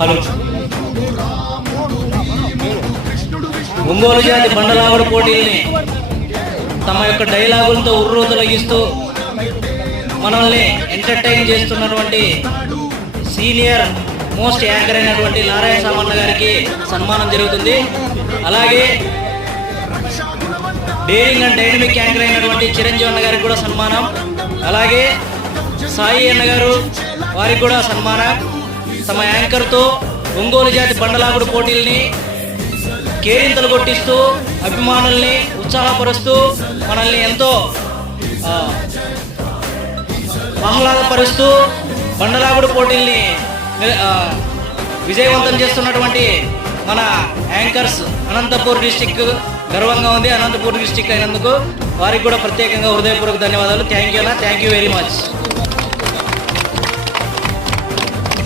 Hello. Ongole జాతి బండలాగుడు పోటీల్ని తమ యొక్క డైలాగులతో ఉర్రూతలగిస్తూ మనల్ని ఎంటర్టైన్ చేస్తున్నటువంటి సీనియర్ మోస్ట్ యాంకర్ అయినటువంటి నారాయణ సామన్న గారికి సన్మానం జరుగుతుంది. అలాగే డేరింగ్ అండ్ డైనమిక్ యాంకర్ అయినటువంటి చిరంజీవి అన్న గారికి కూడా సన్మానం. అలాగే సాయి అన్న గారు వారికి కూడా సన్మానం. తమ యాంకర్తో ఒంగోలు జాతి బండలాగుడు పోటీల్ని కేరింతలు కొట్టిస్తూ అభిమానుల్ని ఉత్సాహపరుస్తూ మనల్ని ఎంతో ఆహ్లాదపరుస్తూ బండలాగుడు పోటీల్ని విజయవంతం చేస్తున్నటువంటి మన యాంకర్స్ అనంతపూర్ డిస్టిక్ గర్వంగా ఉంది. అనంతపూర్ డిస్టిక్ అయినందుకు వారికి కూడా ప్రత్యేకంగా హృదయపూర్వక ధన్యవాదాలు. Thank you very much.